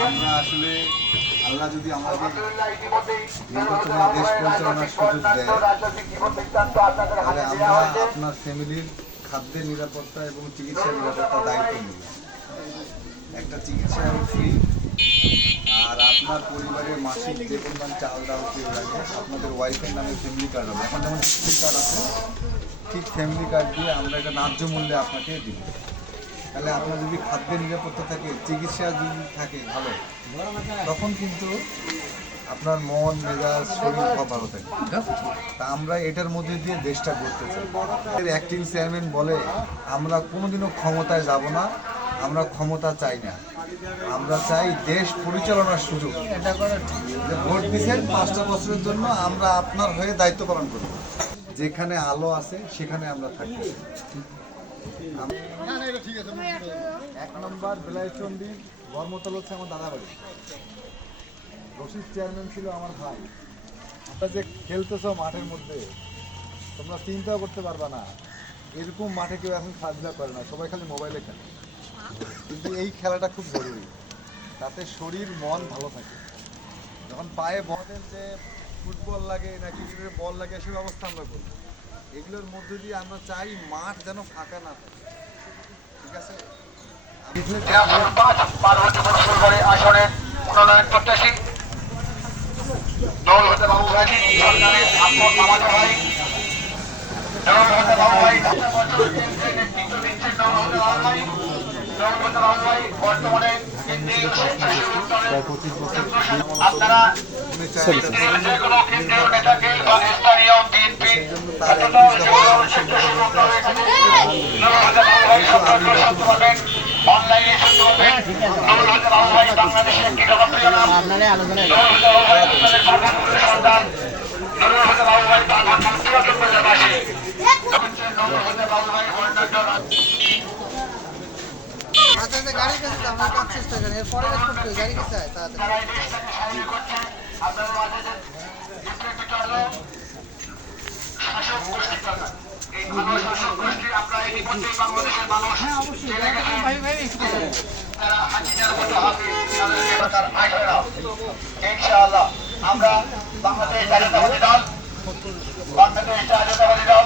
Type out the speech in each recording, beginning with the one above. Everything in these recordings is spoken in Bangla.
আমরা আসলে আল্লাহ যদি আমাদের আপনার ফ্যামিলির খাদ্যের নিরাপত্তা এবং চিকিৎসার নিরাপত্তার দায়িত্ব নিলাম একটা চিকিৎসা ফ্রি আর আপনার পরিবারের মাসিক যে পরিমাণ চাল ডাল তেল লাগে আপনাদের ওয়াইফের নামে ফ্যামিলি কার্ড হবে। এখন যেমন ফ্যামিলি কার্ড আছে, ঠিক ফ্যামিলি কার্ড দিয়ে আমরা এটা ন্যায্য মূল্যে আপনাকে দিব। তাহলে আপনার যদি খাদ্যের নিরাপত্তা থাকে, চিকিৎসা যদি থাকে ভালো, তখন কিন্তু আপনার মন, মেজাজ, শরীর সব ভালো থাকে। তা আমরা এটার মধ্যে দিয়ে দেশটা করতে চাই। অ্যাক্টিং চেয়ারম্যান বলে, আমরা কোনোদিনও ক্ষমতায় যাব না, আমরা ক্ষমতা চাই না। আমরা চাই দেশ পরিচালনার সুযোগ। যে ভোট দিচ্ছেন পাঁচটা বছরের জন্য আমরা আপনার হয়ে দায়িত্ব পালন করব। যেখানে আলো আছে সেখানে আমরা থাকি এক নম্বর বেলাইচন্ডী ধর্মতল হচ্ছে আমার দাদা বাড়ি। রশিদ চেয়ারম্যান ছিল আমার ভাই। তোমরা যে খেলতেছ মাঠের মধ্যে তোমরা চিন্তাও করতে পারবা না। এরকম মাঠে কেউ এখন খেলাধুলা করে না সবাই খালি মোবাইলে খেলে। কিন্তু এই খেলাটা খুব জরুরি। তাতে শরীর মন ভালো থাকে। যখন পায়ে বলের যে ফুটবল লাগে না ক্রিকেটের বল লাগে সে ব্যবস্থা আমরা করি। এগুলোর মধ্যে দিয়ে আমরা চাই মাঠ যেন ফাঁকা না থাকে। ঠিক আছে? আসনের মনোনয়ন প্রত্যাশী দল হতে বাবু ভাই সরকারের ভাই। দল হতে বাবু ভাই নেতৃত্ব দিচ্ছেন দল হতে বাবু ভাই দল হতে বাবু ভাই বর্তমানে আপনারা কোনো কেন্দ্রীয় আলোচনায় নুরুল হক বাবু ভাই আপনাদের বাংলাদেশের সন্তান নুরুল হক বাবু ভাই বাংলাদেশের প্রজাবাসী নুরুল হক বাবু ভাই অন্যান্য আচ্ছা আচ্ছা গাড়ির কাছে যাও, আমার কাজ চেষ্টা করেন এরপরে রেস্ট করতে হবে, গাড়ির কাছে আয়, তাড়াতাড়ি যারা এই দেশটাকে স্বাধীন করছে আপনাদের মাঝে যে ডিস্ট্রিক্ট হলো শাসক গোষ্ঠী সরকার এই ভালো শাসক গোষ্ঠী আপনারা ইতিমধ্যেই বাংলাদেশের মানুষ জেনে গেছেন তারা হাসিনার মতো হবে তাদের সরকার আসবে না ইনশাআল্লাহ আমরা বাংলাদেশ জাতীয়তাবাদী দল বাংলাদেশ জাতীয়তাবাদী দল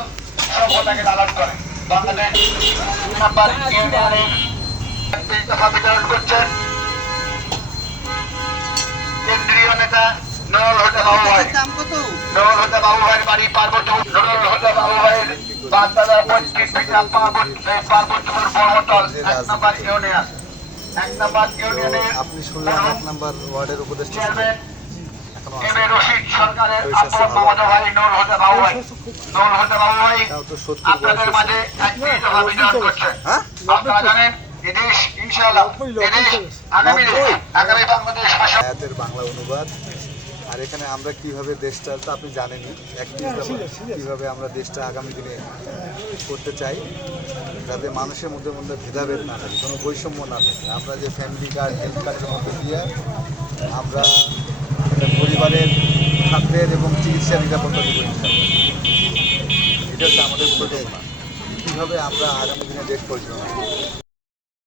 সভ্যতাকে লালন করে। বাংলাদেশ নাম্বার ইউনিয়নের করছেন। নুরুল হতে বাবু ভাই দাম কত হতে বাবু ভাইয়ের বাড়ি পার্বতীপুর নুরুল হতে বাবু ভাইয়ের বাগদাদার পঁয়ত্রিশ পিতা পার্বতীপুর পার্বতীপুর বর্মতল এক নম্বর ইউনিয়ন। এক নম্বর ইউনিয়নের আপনি শুনলেন এক নাম্বার ওয়ার্ডের উপদেষ্টা চেয়ারম্যান এম এ রশিদ সরকারের আপন মামাতো ভাই নুরুল হতে বাবু ভাই নুরুল হতে বাবু ভাই আপনাদের মাঝে একটি দফা বিতরণ করছেন হ্যাঁ আপনারা জানেন এদেশ ইনশাআল্লাহ এদেশ আগামী আগামী বাংলাদেশ বাংলা অনুবাদ। আর এখানে আমরা কীভাবে দেশটা তো আপনি জানেনই একটি কীভাবে আমরা দেশটা আগামী দিনে করতে চাই যাতে মানুষের মধ্যে মধ্যে ভেদাভেদ না থাকে কোনো বৈষম্য না থাকে আমরা যে ফ্যামিলি কার্ড হেলথ কার্ডের মধ্যে দিয়ে আমরা পরিবারের খাদ্যের এবং চিকিৎসা নিরাপত্তা দেবো। এটা হচ্ছে আমাদের পরিকল্পনা কীভাবে আমরা আগামী দিনে দেশ পরিচালনা।